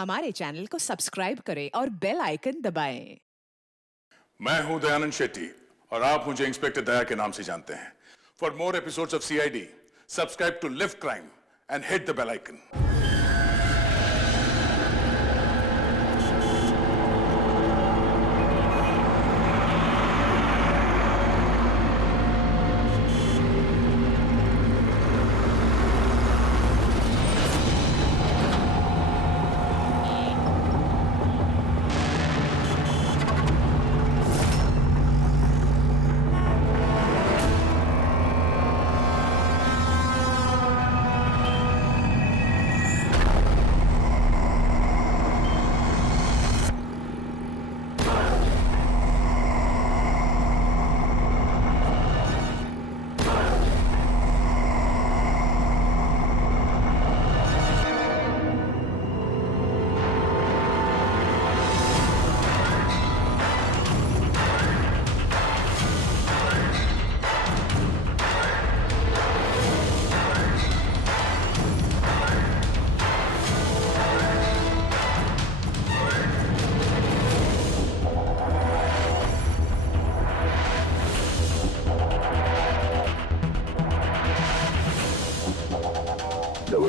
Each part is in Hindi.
हमारे चैनल को सब्सक्राइब करें और बेल आइकन दबाएं। मैं हूं दयानंद शेट्टी और आप मुझे इंस्पेक्टर दया के नाम से जानते हैं। For more episodes of CID, subscribe to live crime and hit the bell icon.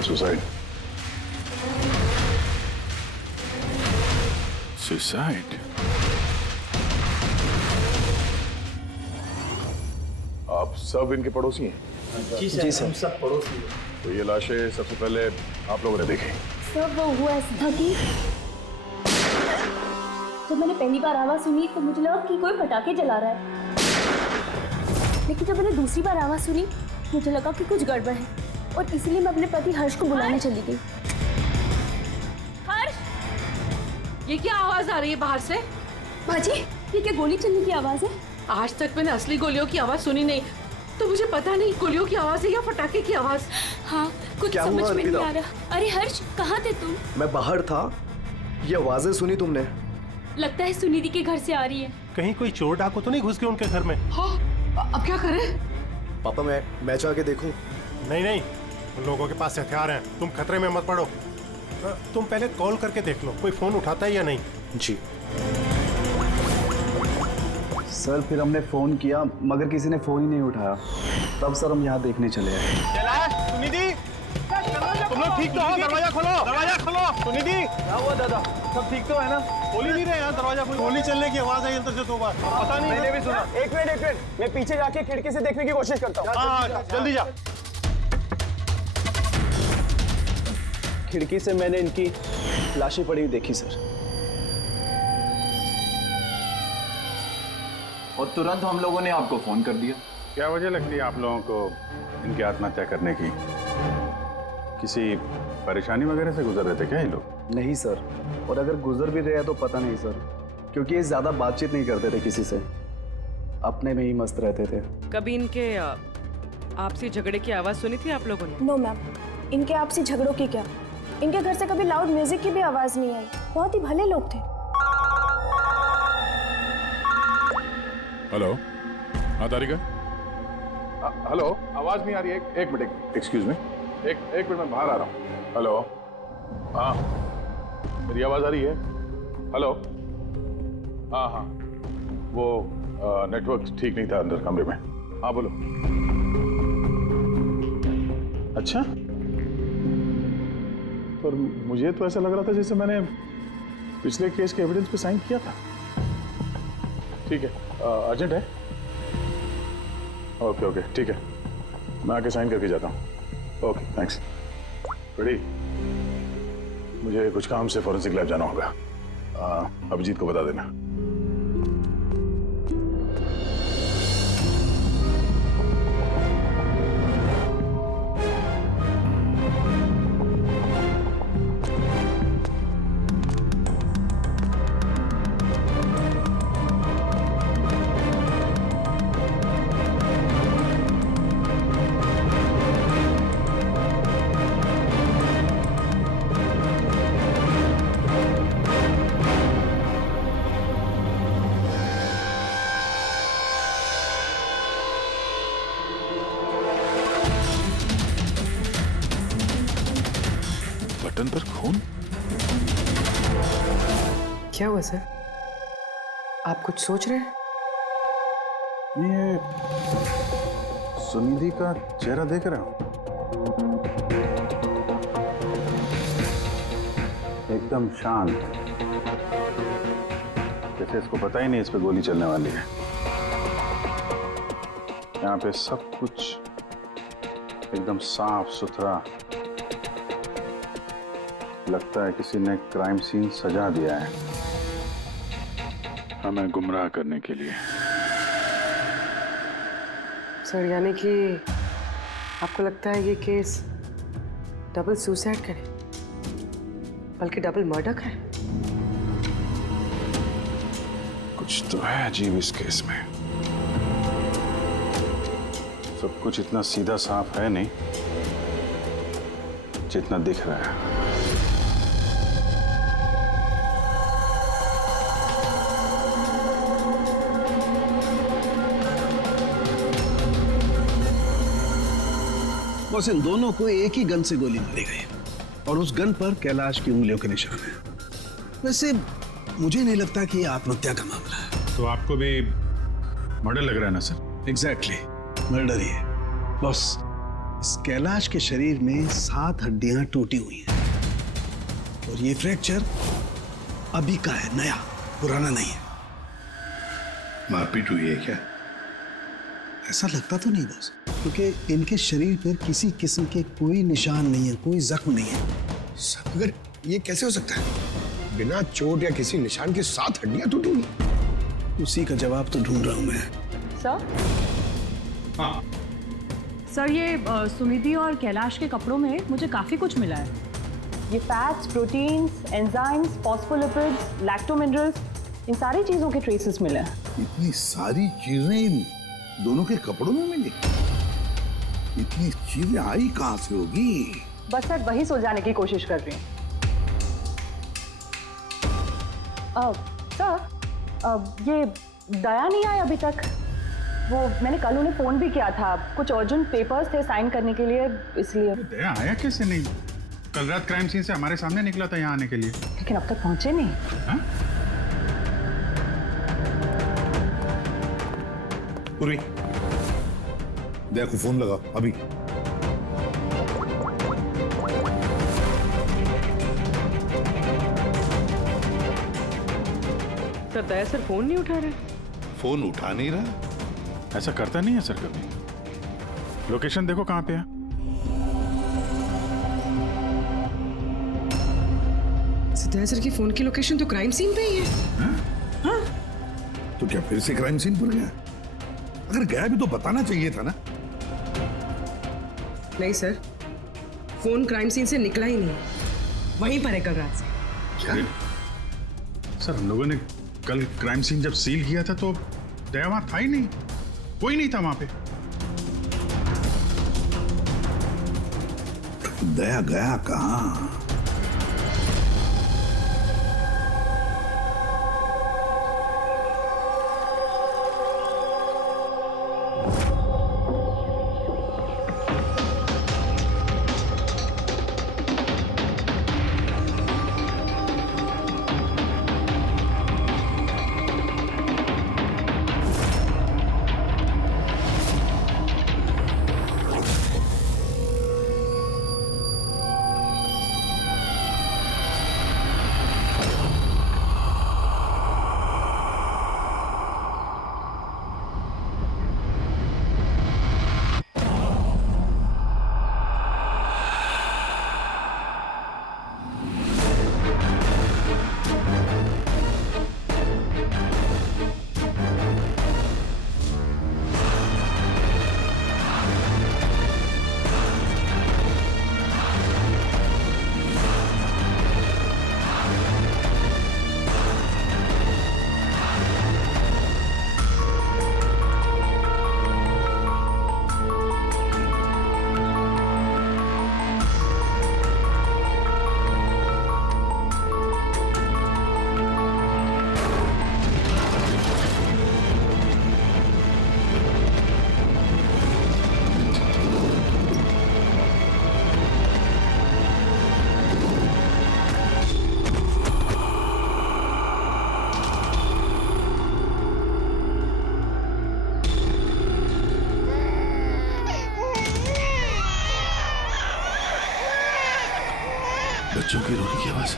Suicide. Suicide? आप सब इनके पड़ोसी हैं? जी सर, हम सब पड़ोसी हैं। तो ये लाशें सबसे पहले आप लोगों ने देखी? सर वो हुआ ऐसा कि जब मैंने पहली बार आवाज सुनी तो मुझे लगा कि कोई पटाखे जला रहा है, लेकिन जब मैंने दूसरी बार आवाज सुनी मुझे लगा कि कुछ गड़बड़ है और इसलिए मैं अपने पति हर्ष को बुलाने चली गई। हर्ष, ये क्या आवाज आ रही है बाहर से? बाजी, ये क्या गोली चलने की आवाज है? आज तक मैंने असली गोलियों की आवाज सुनी नहीं, तो मुझे पता नहीं गोलियों की आवाज है या पटाखे की आवाज। हाँ, कुछ समझ में नहीं आ रहा। अरे हर्ष, कहाँ थे तुम? मैं बाहर था। ये आवाजें सुनी तुमने? लगता है सुनिधि के घर से आ रही है। कहीं कोई चोर डाकू तो नहीं घुस गए उनके घर में? हाँ, अब क्या करें? पापा मैं जाके देखूं? नहीं, उन लोगों के पास हथियार हैं, तुम खतरे में मत पड़ो। तुम पहले कॉल करके देख लो कोई फोन उठाता है या नहीं। जी सर, फिर हमने फोन किया मगर किसी ने फोन ही नहीं उठाया। तब सर हम यहाँ देखने चले आए। सुनिधि, तुम लोग ठीक तो हो? दरवाजा खोलो। सुनिधि, क्या हुआ दादा? सब ठीक तो है ना? खोल ही नहीं रहे यार दरवाजा। गोली चलने की आवाज आई अंदर से 2 बार। पता नहीं, मैंने भी सुना। एक मिनट, मैं पीछे जाके खिड़की से देखने की कोशिश करता हूँ। हाँ, जल्दी जा। खिड़की से मैंने इनकी लाशें पड़ी हुई देखी सर, और तुरंत हम लोगों ने आपको फोन कर दिया। क्या वजह लगती है आप लोगों को इनकी आत्महत्या करने की? किसी परेशानी वगैरह से गुजर रहे थे क्या ये लोग? नहीं सर, और अगर गुजर भी रहे तो पता नहीं सर, क्योंकि ये ज्यादा बातचीत नहीं करते थे किसी से, अपने में ही मस्त रहते थे। कभी इनके आपसी झगड़े की आवाज सुनी थी आप लोगों ने? नो मैम, इनके आपसी झगड़ों की क्या, इनके घर से कभी लाउड म्यूजिक की भी आवाज नहीं आई। बहुत ही भले लोग थे। हेलो, हाँ तारिका। हेलो, आवाज नहीं आ रही है। एक मिनट, एक्सक्यूज मी, एक मिनट, मैं बाहर आ रहा हूँ। हेलो, हाँ, मेरी आवाज आ रही है? हेलो, हाँ, वो नेटवर्क ठीक नहीं था अंदर कमरे में। हाँ बोलो। अच्छा, पर मुझे तो ऐसा लग रहा था जैसे मैंने पिछले केस के एविडेंस पे साइन किया था। ठीक है, अर्जेंट है? ओके, ठीक है, मैं आके साइन करके जाता हूँ। Okay, thanks. रेडी? मुझे कुछ काम से फॉरेंसिक लैब जाना होगा। अभिजीत को बता देना। बटन पर खून? क्या हुआ सर? आप कुछ सोच रहे हैं? ये सुनिधि का चेहरा देख रहे हो? एकदम शांत, जैसे इसको पता ही नहीं इस पे गोली चलने वाली है। यहाँ पे सब कुछ एकदम साफ सुथरा, लगता है किसी ने क्राइम सीन सजा दिया है हमें गुमराह करने के लिए। सर यानी कि आपको लगता है ये केस डबल सुसाइड का नहीं बल्कि डबल मर्डर का है? कुछ तो है अजीब इस केस में। सब कुछ इतना सीधा साफ है नहीं जितना दिख रहा है। बस इन दोनों को एक ही गन से गोली मारी गई और उस गन पर कैलाश की उंगलियों के निशान हैं। वैसे मुझे नहीं लगता कि ये आत्महत्या का मामला है। तो आपको भी मर्डर लग रहा है ना सर? एग्जैक्टली, मर्डर ही है। बस इस कैलाश के शरीर में 7 हड्डियां टूटी हुई हैं और ये फ्रैक्चर अभी का है, नया, पुराना नहीं है। मारपीट हुई है क्या? ऐसा लगता तो नहीं बस, क्योंकि इनके शरीर पर किसी किस्म के कोई निशान नहीं है, कोई जख्म नहीं है। सर मगर ये कैसे हो सकता है? बिना चोट या किसी निशान के 7 हड्डियां टूटी हुई। उसी का जवाब तो ढूंढ रहा हूं मैं। सर? हाँ सर, ये सुनिधि और कैलाश के कपड़ों में मुझे काफी कुछ मिला है। ये फैट्स, प्रोटीन्स, एंजाइम्स, फॉस्फोलिपिड्स, लैक्टोमिनरल्स, इन सारी चीजों के ट्रेसेस मिले हैं। इतनी सारी चीजें इन दोनों के कपड़ों में मिली? इतनी चीजें आई कहां से होगी? बस सर वही सुलझाने की कोशिश कर रही हूँ। सर, ये दया नहीं आया अभी तक। वो मैंने कल उन्हें फोन भी किया था, कुछ अर्जेंट पेपर्स थे साइन करने के लिए, इसलिए। दया आया कैसे नहीं? कल रात क्राइम सीन से हमारे सामने निकला था यहाँ आने के लिए। लेकिन अब तक पहुंचे नहीं। हाँ? पूर्वी, दया को फोन लगा अभी। सर दया सर फोन नहीं उठा रहे। फोन उठा नहीं रहा। ऐसा करता नहीं है सर कभी। लोकेशन देखो कहाँ पे है। दया सर की फोन की लोकेशन तो क्राइम सीन पे ही है। हाँ? तो क्या फिर से क्राइम सीन पर गया? अगर गया भी तो बताना चाहिए था ना। नहीं सर, फोन क्राइम सीन से निकला ही नहीं, वहीं पर है कल रात से। क्या? सर हम लोगों ने कल क्राइम सीन जब सील किया था तो दया वहां था ही नहीं, कोई नहीं था वहां पे। दया गया कहाँ? बच्चों की रोने की आवाज।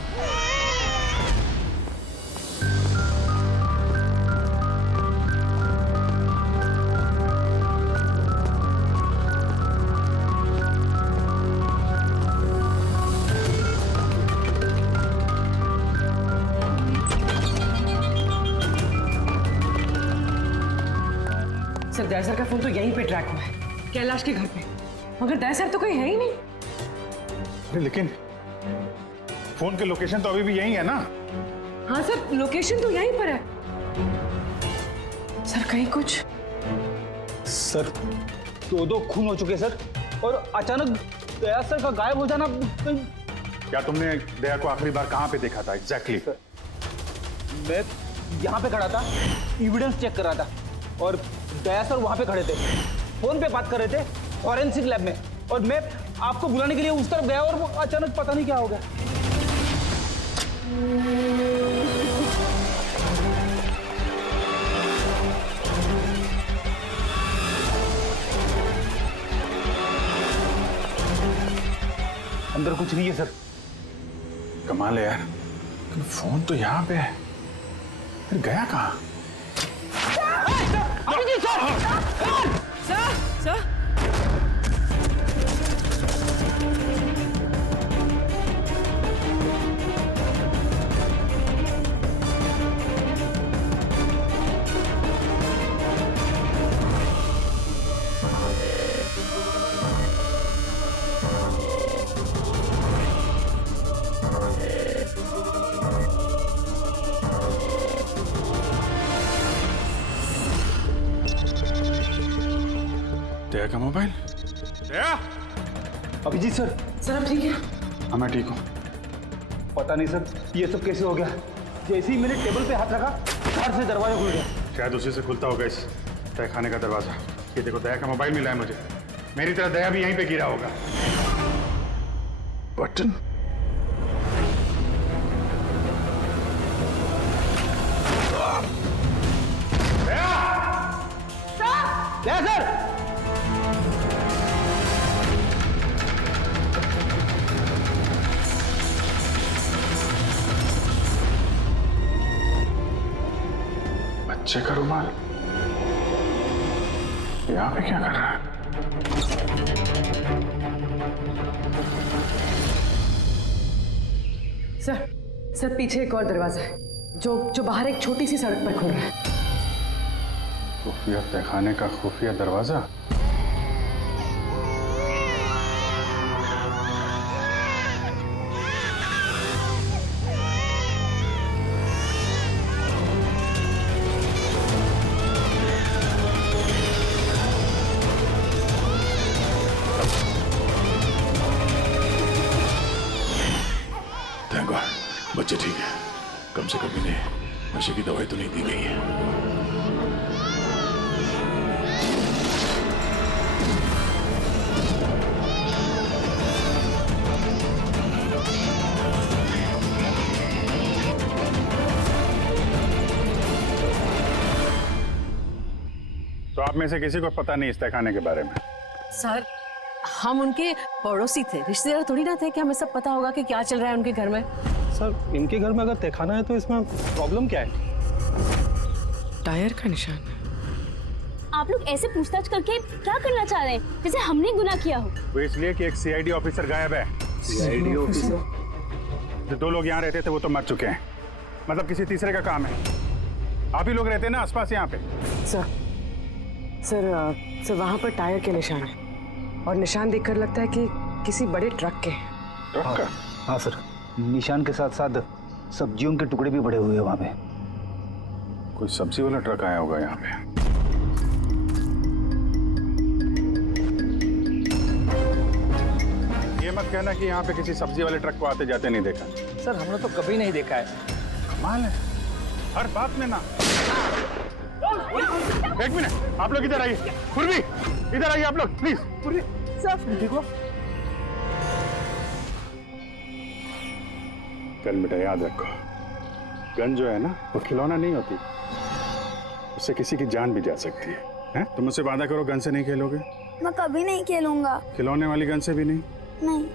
सर दया सर का फोन तो यहीं पे ट्रैक हुआ है, कैलाश के घर पे, मगर दया सर तो कोई है ही नहीं। अरे लेकिन फोन के लोकेशन तो अभी भी यही है ना? हाँ सर, लोकेशन तो यहीं पर है। सर कहीं कुछ सर 2 खून हो चुके सर, और अचानक दया सर का गायब हो जाना। क्या तुमने दया को आखिरी बार कहाँ पे देखा था एग्जैक्टली? मैं यहाँ पे खड़ा था, एविडेंस चेक कर रहा था, और दया सर वहाँ पे खड़े थे, फोन पे बात कर रहे थे फॉरेंसिक लैब में, और मैं आपको बुलाने के लिए उस तरफ गया और वो अचानक पता नहीं क्या हो गया। अंदर कुछ नहीं है सर। कमाल है यार, फोन तो यहाँ पे है, फिर गया कहाँ? दया का मोबाइल। दया! अभिजीत सर। सर आप ठीक है? हाँ मैं ठीक हूँ। पता नहीं सर ये सब कैसे हो गया, जैसे ही मैंने टेबल पे हाथ रखा बाहर से दरवाजा खुल गया। शायद उसी से खुलता होगा इस तहखाने का दरवाजा। ये देखो दया का मोबाइल मिला है मुझे, मेरी तरह दया भी यहीं पे गिरा होगा। बटन दया सर! बच्चे का रुमाल यहाँ पे क्या कर रहा है? सर पीछे एक और दरवाजा है जो बाहर एक छोटी सी सड़क पर खुल रहा है। खुफिया तहखाने का खुफिया दरवाजा। थैंक गॉड, बच्चे ठीक है, कम से कम इन्हें नशे की दवाई तो नहीं दी गई है। तो आप में से किसी को पता नहीं इस तहखाने के बारे में? सर हम उनके पड़ोसी थे, रिश्तेदार थोड़ी ना थे कि हमें सब पता होगा कि क्या चल रहा है उनके घर में। सर इनके घर में अगर तहखाना है तो इसमें प्रॉब्लम क्या है? टायर का निशान है। आप लोग ऐसे पूछताछ करके क्या करना चाह रहे हैं, जैसे हमने गुनाह किया हो? वो इसलिए कि एक सीआईडी ऑफिसर गायब है। CID officer? जो 2 लोग यहाँ रहते थे वो तो मर चुके हैं, मतलब किसी तीसरे का काम है। आप ही लोग रहते हैं ना आसपास यहाँ पे? सर वहाँ पर टायर के निशान है, और निशान देखकर लगता है कि किसी बड़े ट्रक के हैं। ट्रक का? हाँ सर, निशान के साथ साथ सब्जियों के टुकड़े भी बड़े हुए हैं वहाँ पे। कोई सब्जी वाला ट्रक आया होगा यहाँ पे। ये मत कहना कि यहाँ पे किसी सब्जी वाले ट्रक को आते जाते नहीं देखा। सर हमने तो कभी नहीं देखा है। कमाल है, हर बात में ना। एक मिनट, आप लोग इधर आइए। पूर्वी, इधर आइए आप लोग प्लीज। पूर्वी सर ठीक हो? गन बेटा याद रखो, गन जो है ना वो खिलौना नहीं होती, उससे किसी की जान भी जा सकती है, हैं? तुम मुझसे वादा करो गन से नहीं खेलोगे। मैं कभी नहीं खेलूंगा। खिलौने वाली गन से भी नहीं? नहीं।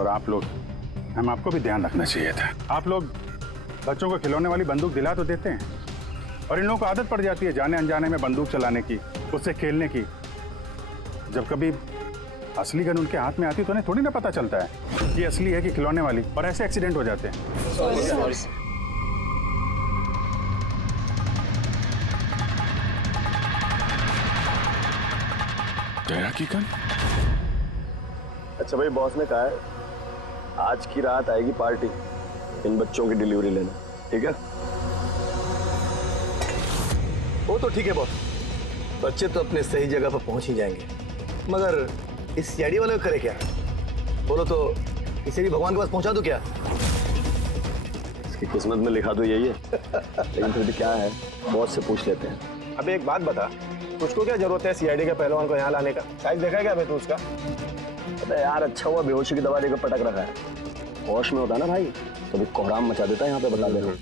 और आप लोग, मैम आपको भी ध्यान रखना चाहिए था। आप लोग बच्चों को खिलौने वाली बंदूक दिला तो देते हैं, और इन लोगों को आदत पड़ जाती है जाने अनजाने में बंदूक चलाने की, उससे खेलने की। जब कभी असली गन उनके हाथ में आती है तो उन्हें थोड़ी ना पता चलता है कि असली है कि खिलौने वाली, और ऐसे एक्सीडेंट हो जाते हैं। सॉरी। दया की गन? अच्छा भाई, बॉस ने कहा है आज की रात आएगी पार्टी इन बच्चों की डिलीवरी लेने, ठीक है? वो तो ठीक है बॉस, बच्चे तो अपने सही जगह पर पहुंच ही जाएंगे, मगर इस सीआईडी वाले को करे क्या? बोलो तो इसे भी भगवान के पास पहुंचा दो क्या? इसकी किस्मत में लिखा तो यही है। लेकिन फिर भी क्या है, बॉस से पूछ लेते हैं। अबे एक बात बता, तुझको क्या जरूरत है सीआईडी के पहलवान को यहाँ लाने का? साइज देखा है क्या अबे तू उसका? अबे यार, अच्छा हुआ बेहोशी की दवा देकर पटक रखा है। होश में होता ना भाई तो भी कोहराम मचा देता है यहाँ पे, बता देना।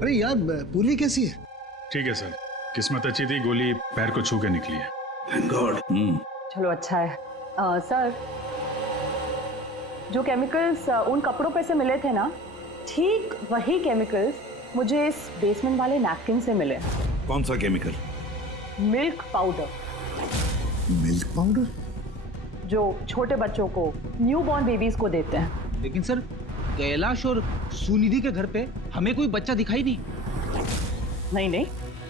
अरे यार, पूरी कैसी है? ठीक है सर, किस्मत अच्छी थी, गोली पैर को छू के निकली है। Thank God. चलो अच्छा है। सर, जो केमिकल्स उन कपड़ों पे से मिले थे ना, ठीक वही केमिकल्स मुझे इस बेसमेंट वाले नैपकिन से मिले। कौन सा chemical? Milk powder. Milk powder? जो छोटे बच्चों को, न्यूबॉर्न बेबीज को देते हैं। लेकिन सर, कैलाश और सुनिधि के घर पे हमें कोई बच्चा दिखाई नहीं। नहीं,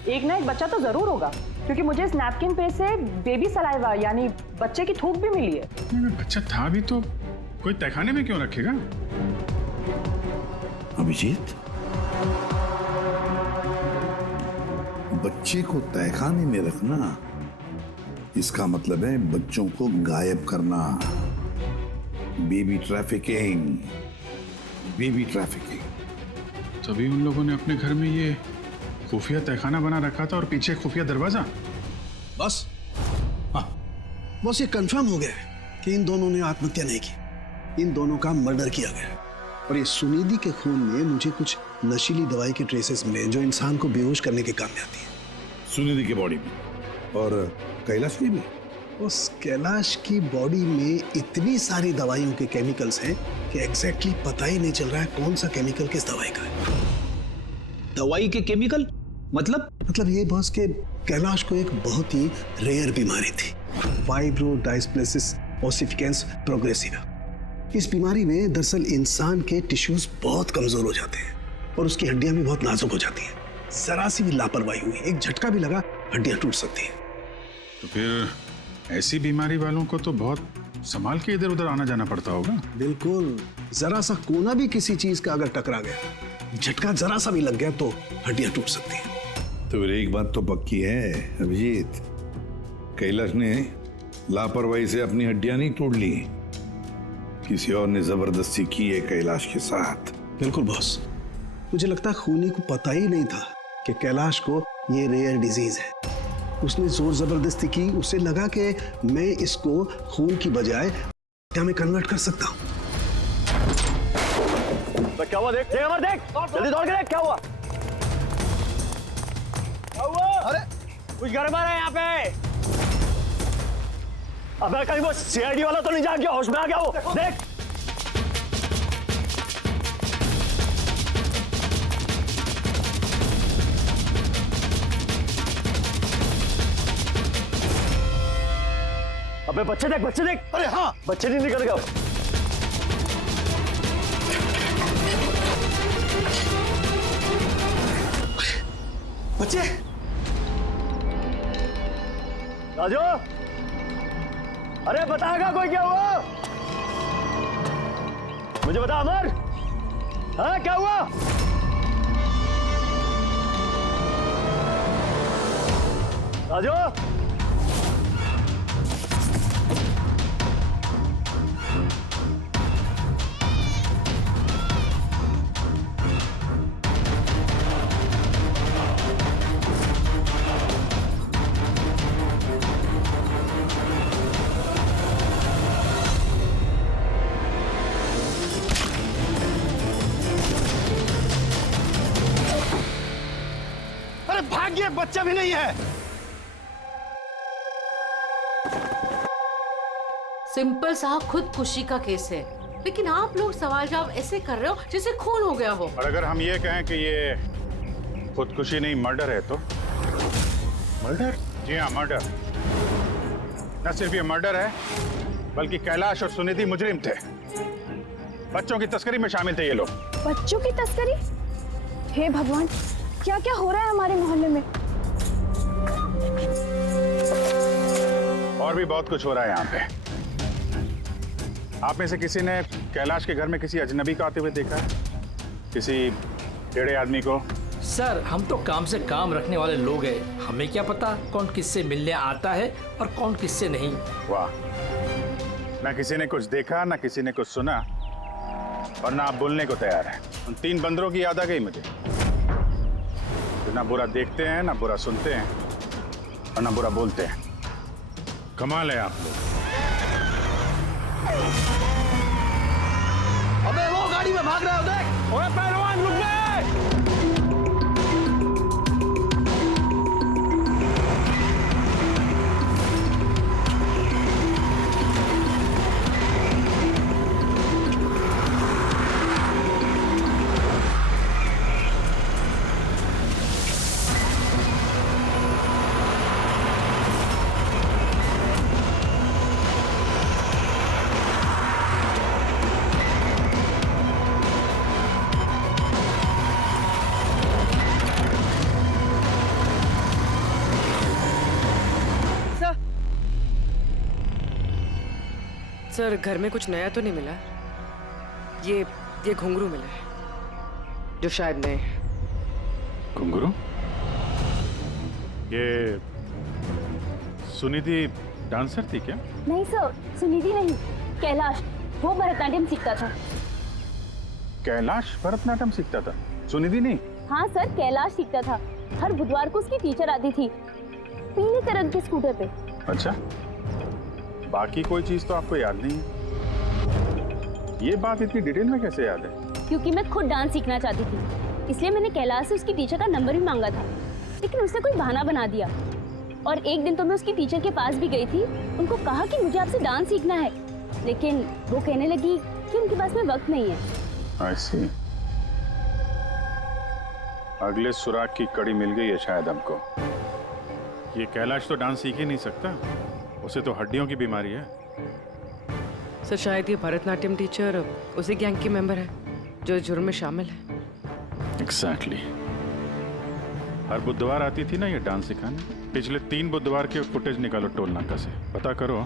एक ना एक बच्चा तो जरूर होगा, क्योंकि मुझे इस नैपकिन पे से बेबी सलाइवा यानी बच्चे की थूक भी मिली है। अगर बच्चा था भी तो कोई तहखाने में क्यों रखेगा? अभिजीत, बच्चे को तहखाने में रखना, इसका मतलब है बच्चों को गायब करना। Baby trafficking, baby trafficking. तभी उन लोगों ने अपने घर में ये खुफिया तहखाना बना रखा था और पीछे खुफिया दरवाजा। बस हाँ, बस ये कंफर्म हो गया है कि इन दोनों ने आत्महत्या नहीं की, इन दोनों का मर्डर किया गया। और ये सुनिधि के खून में मुझे कुछ नशीली दवाई के ट्रेसेस मिले जो इंसान को बेहोश करने के काम में आती है। सुनिधि की बॉडी में और कैलाश की भी? उस कैलाश की बॉडी में इतनी सारी दवाइयों के केमिकल्स हैं कि एग्जैक्टली पता ही नहीं चल रहा है कौन सा केमिकल किस दवाई का है। दवाई के केमिकल? मतलब ये बॉस के कैलाश को एक बहुत ही रेयर बीमारी थी, फाइब्रोडायस्प्लेसिस ओसिफिकेंस प्रोग्रेसिवा। इस बीमारी में दरअसल इंसान के टिश्यूज बहुत कमजोर हो जाते हैं और उसकी हड्डियां भी बहुत नाजुक हो जाती हैं। जरा सी भी लापरवाही हुई, एक झटका भी लगा, हड्डियां टूट सकती हैं। तो फिर ऐसी बीमारी वालों को तो बहुत संभाल के इधर उधर आना जाना पड़ता होगा। बिल्कुल, जरा सा कोना भी किसी चीज का अगर टकरा गया, झटका जरा सा भी लग गया तो हड्डियां टूट सकती हैं। तो फिर एक बात तो पक्की है अभिजीत, कैलाश ने लापरवाही से अपनी हड्डियां नहीं तोड़ ली, किसी और ने जबरदस्ती की है कैलाश के साथ। बिल्कुल बॉस, मुझे लगता है खूनी को पता ही नहीं था कि कैलाश को ये रेयर डिजीज है। उसने जोर जबरदस्ती की, उसे लगा कि मैं इसको खून की बजाय क्या मैं कन्वर्ट कर सकता हूँ। क्या हुआ? देख अमर, देख जल्दी दौड़ के देख क्या हुआ। अरे कुछ गड़बड़ है यहाँ पे। अबे कहीं वो सीआईडी वाला तो नहीं जाग गया, होश में आ गया वो? देख अबे बच्चे देख, बच्चे देख। अरे हाँ, बच्चे नहीं निकल गया। बच्चे राजू, अरे बताएगा कोई क्या हुआ? मुझे बता अमर, हाँ क्या हुआ? राजू, बच्चा भी नहीं है। सिंपल सा खुदकुशी का केस है, लेकिन आप लोग सवाल जवाब ऐसे कर रहे हो जैसे खून हो गया हो। और अगर हम ये कहें कि ये खुदकुशी नहीं मर्डर है तो? मर्डर? जी हाँ, मर्डर। न सिर्फ ये मर्डर है, बल्कि कैलाश और सुनिधि मुजरिम थे। बच्चों की तस्करी में शामिल थे ये लोग। बच्चों की तस्करी? हे भगवान, क्या क्या हो रहा है हमारे मोहल्ले में? और भी बहुत कुछ हो रहा है यहाँ पे। आप में से किसी ने कैलाश के घर में किसी अजनबी को आते हुए देखा है? किसी टेढ़े आदमी को? सर, हम तो काम से काम रखने वाले लोग हैं, हमें क्या पता कौन किससे मिलने आता है और कौन किससे नहीं। वाह, ना किसी ने कुछ देखा, ना किसी ने कुछ सुना, और ना आप बोलने को तैयार हैं। उन 3 बंदरों की याद आ गई मुझे, जो ना बुरा देखते हैं, ना बुरा सुनते हैं, और ना बुरा बोलते हैं। कमाल है आप लोग। अबे वो गाड़ी में भाग रहा है, देख। ओए पहलवान, रुक गए। सर, घर में कुछ नया तो नहीं मिला? ये घुंघरू मिला है, जो शायद नए हैं। घुंघरू? ये सुनिधि डांसर थी क्या? नहीं सर, सुनिधि नहीं, कैलाश। वो भरतनाट्यम सीखता था। कैलाश भरतनाट्यम सीखता था, सुनिधि नहीं? हाँ सर, कैलाश सीखता था। हर बुधवार को उसकी टीचर आती थी, पीले रंग के स्कूटर पे। अच्छा, बाकी कोई चीज तो आपको याद नहीं है? ये बात इतनी डिटेल में कैसे याद है? क्योंकि मैं खुद डांस सीखना चाहती थी, इसलिए मैंने कैलाश से उसकी टीचर का नंबर भी मांगा था, लेकिन उसने कोई बहाना बना दिया। और एक दिन तो मैं उसकी टीचर के पास भी गई थी, उनको कहा कि मुझे आपसे डांस सीखना है, लेकिन वो कहने लगी कि उनके पास में वक्त नहीं है। I see। अगले सुराग की कड़ी मिल गई है शायद हमको। ये कैलाश तो डांस सीख ही नहीं सकता, उसे तो हड्डियों की बीमारी है। सर, शायद ये भरतनाट्यम टीचर उसी गैंग के मेंबर है जो जुर्म में शामिल है। एग्जैक्टली। हर बुधवार आती थी ना ये डांस सिखाने। पिछले 3 बुधवार के फुटेज निकालो टोल नाका से, पता करो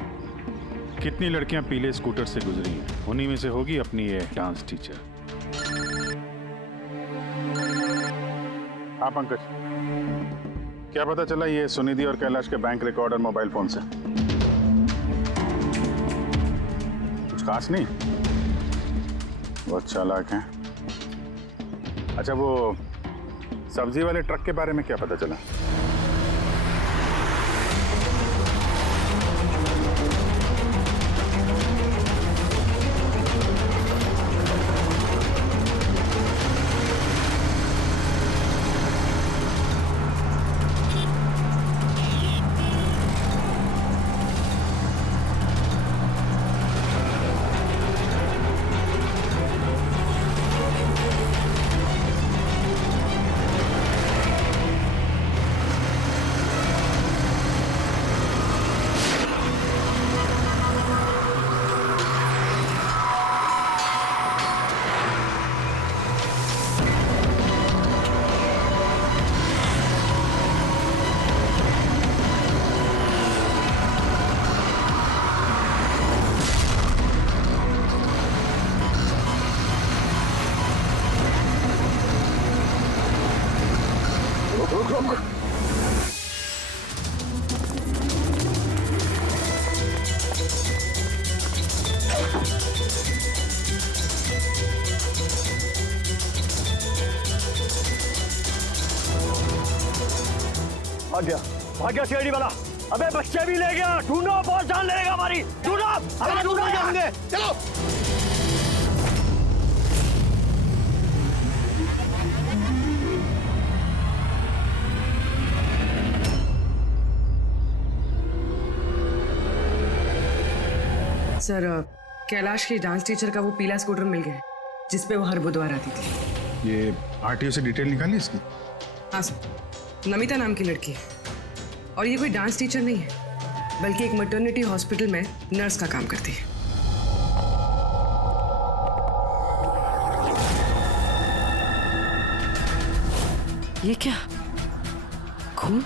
कितनी लड़कियां पीले स्कूटर से गुजरी हैं। उन्हीं में से होगी अपनी ये डांस टीचर। हाँ पंकज, क्या पता चला ये सुनिधि और कैलाश के बैंक रिकॉर्ड और मोबाइल फोन से? कुछ खास नहीं, बहुत चालाक हैं। अच्छा, वो सब्जी वाले ट्रक के बारे में क्या पता चला? भाग गया सीआईडी वाला। अबे बच्चे भी ले गया, ढूंढो, बहुत जान लेगा हमारी। ढूंढो, अबे ढूंढो जाएंगे, चलो। सर कैलाश के डांस टीचर का वो पीला स्कूटर मिल गया है जिसपे वो हर बुधवार आती थी। ये आरटीओ से डिटेल निकाली इसकी? हाँ सर, नमिता नाम की लड़की है और ये कोई डांस टीचर नहीं है बल्कि एक मैटरनिटी हॉस्पिटल में नर्स का काम करती है। ये क्या खून?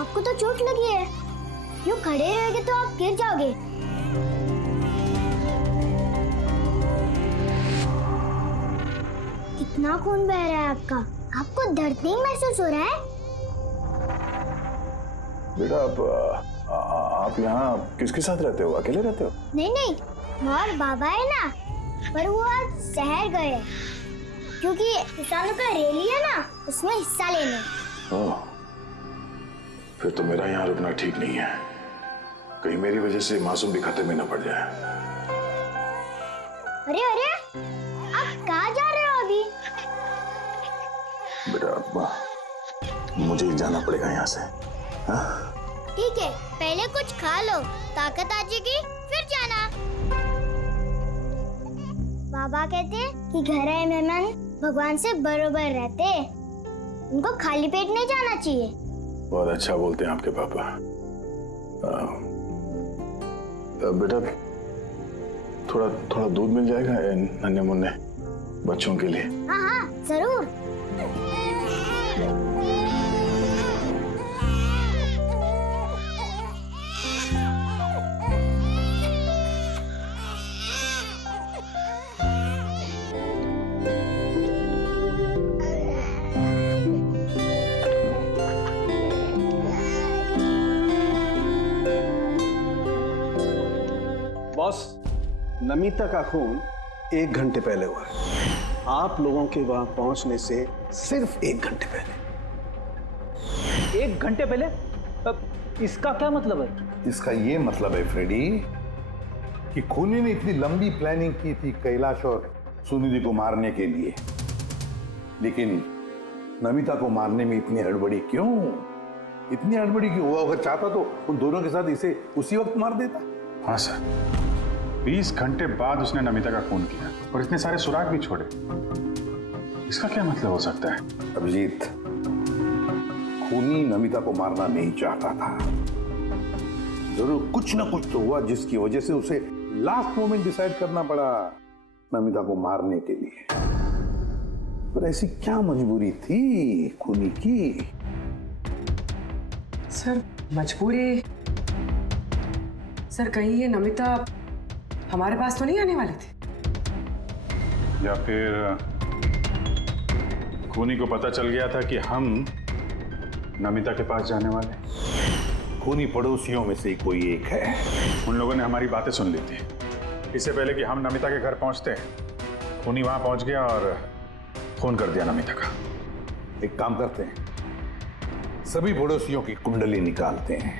आपको तो चोट लगी है, यूं खड़े रहोगे तो आप गिर जाओगे। कितना खून बह रहा है आपका, आपको दर्द नहीं महसूस हो रहा है? बेटा आप यहाँ किसके साथ रहते हो? अकेले रहते हो? नहीं नहीं, माँ और बाबा है ना, पर वो आज शहर गए क्योंकि किसानों का रैली है ना, उसमें हिस्सा लेने। ओह, फिर तो मेरा यहाँ रुकना ठीक नहीं है, कहीं मेरी वजह से मासूम भी खतरे में न पड़ जाए। अरे अरे, आप कहाँ जा रहे हो अभी? बेटा मुझे जाना पड़ेगा यहाँ से। हाँ? ठीक है, पहले कुछ खा लो, ताकत आ जाएगी फिर जाना। बाबा कहते हैं कि घर आए मेहमान भगवान से बरोबर रहते, उनको खाली पेट नहीं जाना चाहिए। बहुत अच्छा बोलते हैं आपके पापा। बेटा थोड़ा दूध मिल जाएगा नन्हे मुन्ने बच्चों के लिए? हाँ हाँ जरूर। बॉस, नमिता का खून 1 घंटे पहले हुआ है, आप लोगों के वहां पहुंचने से सिर्फ 1 घंटे पहले। 1 घंटे पहले? इसका क्या मतलब है? इसका ये मतलब है फ्रेडी कि खूनी ने इतनी लंबी प्लानिंग की थी कैलाश और सुनिधि को मारने के लिए, लेकिन नमिता को मारने में इतनी हड़बड़ी क्यों? इतनी हड़बड़ी क्यों? वो अगर चाहता तो उन दोनों के साथ इसे उसी वक्त मार देता। हाँ सर, 20 घंटे बाद उसने नमिता का खून किया और इतने सारे सुराग भी छोड़े। इसका क्या मतलब हो सकता है? अभिजीत, खूनी नमिता को मारना नहीं चाहता था, जरूर कुछ ना कुछ तो हुआ जिसकी वजह से उसे लास्ट मोमेंट डिसाइड करना पड़ा नमिता को मारने के लिए। पर ऐसी क्या मजबूरी थी खूनी की? सर मजबूरी, सर कहीं ये नमिता हमारे पास तो नहीं आने वाली थी? या फिर खूनी को पता चल गया था कि हम नमिता के पास जाने वाले? खूनी पड़ोसियों में से कोई एक है। उन लोगों ने हमारी बातें सुन ली थी। इससे पहले कि हम नमिता के घर पहुंचते, खूनी वहां पहुंच गया और फोन कर दिया नमिता का। एक काम करते हैं, सभी पड़ोसियों की कुंडली निकालते हैं।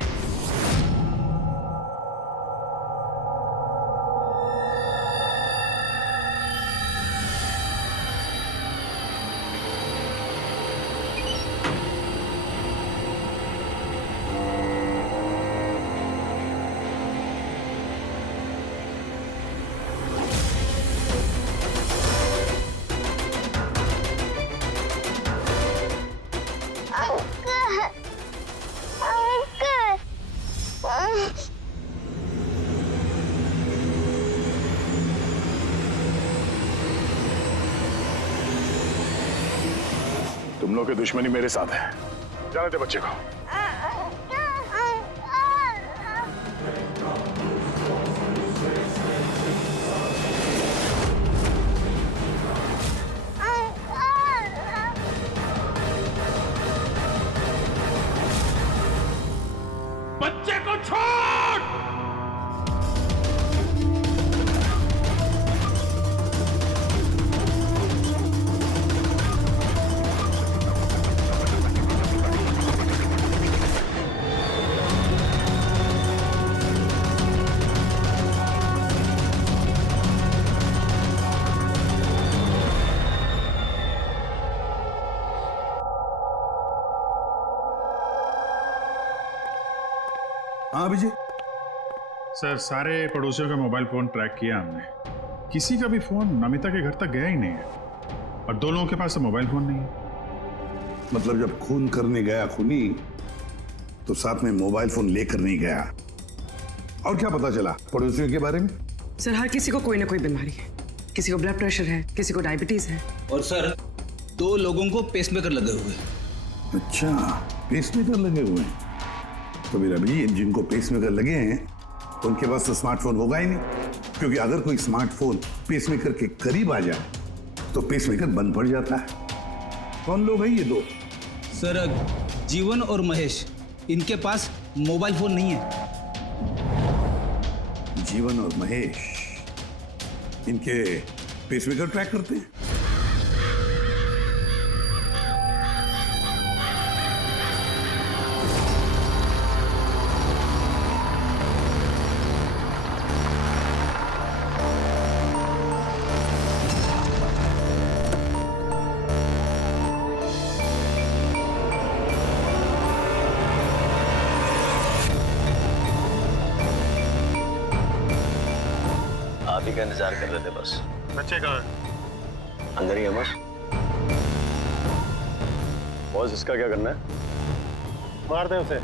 तुम लोग की दुश्मनी मेरे साथ है। जाने दे बच्चे को। बच्चे को छोड़। हाँ विजय। सर, सारे पड़ोसियों का मोबाइल फोन ट्रैक किया हमने। किसी का भी फोन नमिता के घर तक गया ही नहीं है और 2 लोगों के पास तो मोबाइल फोन नहीं है। मतलब जब खून करने गया खूनी तो साथ में मोबाइल फोन लेकर नहीं गया। और क्या पता चला पड़ोसियों के बारे में? सर हर किसी को कोई ना कोई बीमारी है। किसी को ब्लड प्रेशर है, किसी को डायबिटीज है। और सर 2 लोगों को पेसमेकर लगे हुए। अच्छा, पेसमेकर लगे हुए हैं। तो मेरा भी जिनको पेसमेकर लगे हैं उनके पास तो स्मार्टफोन होगा ही नहीं, क्योंकि अगर कोई स्मार्टफोन पेसमेकर के करीब आ जाए तो पेसमेकर बंद पड़ जाता है। कौन लोग हैं ये 2? सर जीवन और महेश, इनके पास मोबाइल फोन नहीं है। जीवन और महेश इनके पेसमेकर ट्रैक करते हैं। आप ही का इंतजार कर रहे थे बस। बच्चे कहाँ हैं? अंदर ही है बस। बॉस इसका क्या करना है? मार दे उसे।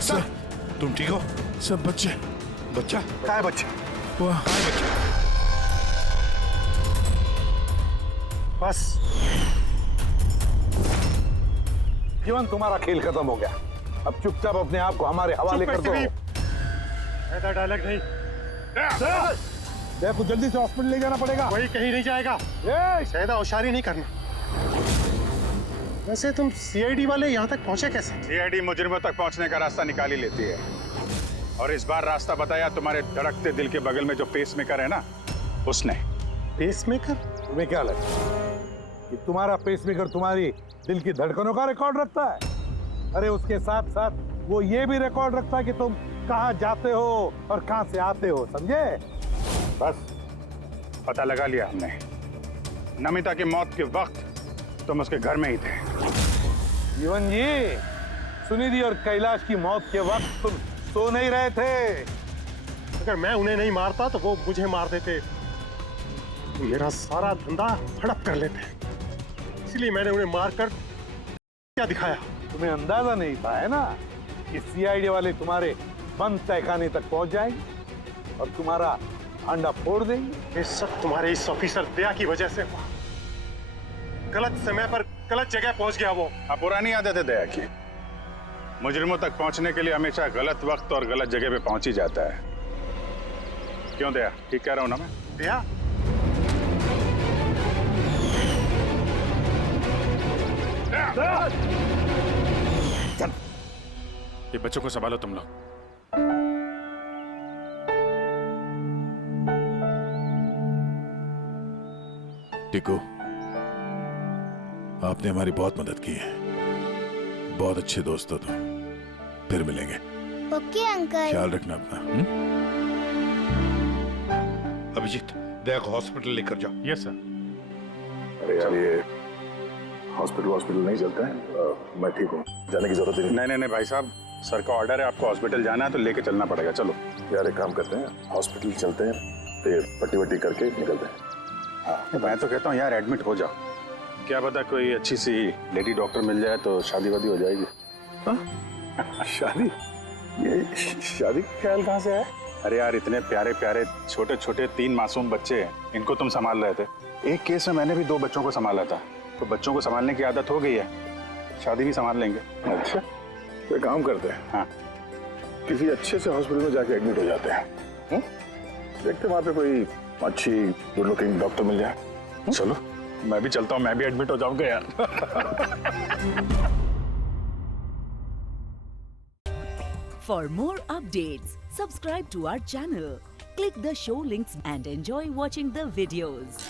सर, तुम ठीक हो? सब बच्चे। बच्चा? कहाँ है बच्चे? वहाँ। कहाँ है बच्चा? बस जीवन, तुम्हारा खेल खत्म हो गया। अब चुपचाप अपने आप को हमारे हवाले कर दो। ऐसा डायलॉग नहीं। देखो जल्दी से हॉस्पिटल ले जाना पड़ेगा। वही कहीं नहीं जाएगा। शायदा होशियारी नहीं करना। वैसे तुम सीआईडी वाले यहाँ तक पहुंचे कैसे? सीआईडी मुजरिमों तक पहुंचने का रास्ता निकाल ही लेती है। और इस बार रास्ता बताया तुम्हारे धड़कते दिल के बगल में जो पेस मेकर है ना, उसने। Pace maker? तुम्हें क्या लगता है कि तुम्हारा पेस मेकर तुम्हारी दिल की धड़कनों का रिकॉर्ड रखता है? अरे उसके साथ साथ वो ये भी रिकॉर्ड रखता है कि तुम कहाँ जाते हो और कहाँ से आते हो, समझे? बस पता लगा लिया हमने। नमिता की मौत के वक्त तुम उसके घर में ही थे। जीवन जी, सुनिधि और कैलाश की मौत के वक्त तुम सो नहीं रहे थे। अगर मैं उन्हें नहीं मारता तो वो मुझे मार देते। मेरा सारा धंधा हड़प कर लेते। इसलिए मैंने उन्हें मारकर क्या दिखाया। तुम्हें अंदाजा नहीं था, है ना, कि सीआईडी वाले तुम्हारे बंद तहखाने तक पहुंच जाएंगे और तुम्हारा अंडा फोड़ देंगे। ये सब तुम्हारे इस ऑफिसर दया की वजह से हुआ। गलत समय पर गलत जगह पहुंच गया वो। अब पुरानी आदत है दया की। मुजरिमों तक पहुंचने के लिए हमेशा गलत वक्त और गलत जगह पे पहुंच ही जाता है। क्यों दया, ठीक कह रहा हूं ना मैं? दया? चल, ये बच्चों को संभालो तुम लोग। टिकू, आपने हमारी बहुत मदद की है। बहुत अच्छे दोस्त हो तुम। फिर मिलेंगे। Okay uncle. ख्याल रखना अपना। अभिजीत, दया को हॉस्पिटल लेकर जाओ। Yes sir. अरे यार, ये हॉस्पिटल नहीं चलते हैं। मैं ठीक हूँ, जाने की जरूरत नहीं। नहीं भाई साहब, सर का ऑर्डर है, आपको हॉस्पिटल जाना है तो लेके चलना पड़ेगा। चलो यार, एक काम करते हैं, हॉस्पिटल चलते हैं, फिर पट्टी वट्टी करके निकलते हैं। हाँ, मैं तो कहता हूँ यार एडमिट हो जाओ। क्या पता कोई अच्छी सी लेडी डॉक्टर मिल जाए तो शादी वादी हो जाएगी। शादी? ये शादी का ख्याल कहाँ से है? अरे यार, इतने प्यारे प्यारे छोटे छोटे 3 मासूम बच्चे हैं, इनको तुम संभाल रहे थे। एक केस में मैंने भी 2 बच्चों को संभाला था, तो बच्चों को संभालने की आदत हो गई है, शादी भी संभाल लेंगे। अच्छा, तो काम करते हैं, हाँ, किसी अच्छे से हॉस्पिटल में जाके एडमिट हो जाते हैं। देखते वहाँ पे कोई अच्छी गुड लुकिंग डॉक्टर मिल जाए। चलो मैं भी चलता हूँ, मैं भी एडमिट हो जाऊंगा यार। For more updates, subscribe to our channel, click the show links and enjoy watching the videos.